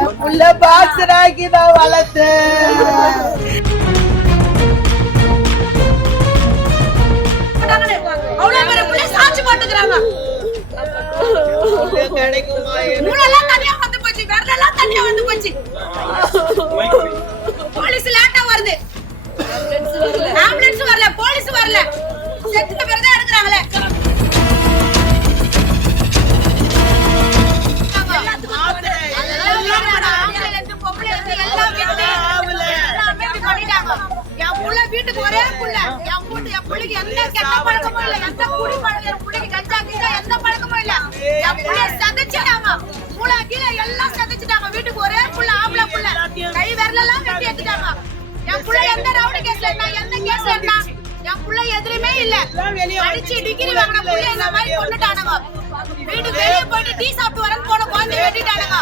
என் புள்ள பாக்ஸராக்கி நான் வளர்த்தேன். அவ்வளவு பேர் புள்ள சாட்சி போட்டுக்கறாங்க. கிடைக்குமா? மூளெல்லாம் தனியா வந்து போச்சு, விரலெல்லாம் தனியா வந்து போச்சு. போலீஸ் லேட்டா வருது, ஆம்புலன்ஸ் வரல, போலீஸ் வரல, செத்துட்ட பேர் தான் எடுக்கறாங்களே. வீட்டுக்கு ஒரே புள்ள, என் புள்ளைக்கு எந்த கெட்ட பழக்கமும் இல்ல, எந்த குடி பழக்கம், என் புள்ளைக்கு கஞ்சா கிஞ்சா எந்த பழக்கமும் இல்ல. என் புள்ளைய சதைச்சிட்டாங்க, மூளை கீழே எல்லாம் சதைச்சிட்டாங்க. வீட்டுக்கு ஒரே புள்ள, ஆம்பளை புள்ள, கை விரலெல்லாம் வெட்டி எடுத்துட்டாங்க. என் புள்ள எந்த ரவுடி கேஸ்ல இருந்தா, எந்த கேஸ்ல இருந்தா, என் புள்ள எதுலயுமே இல்ல. படிச்சு டிகிரி வாங்கின புள்ள இந்த மாதிரி கொண்டுட்டானுங்க. வீட்டுக்கு வெளியே போயிட்டு டீ சாப்பிட்டு வரன்னு போன குழந்தைய வெட்டிட்டானுங்க.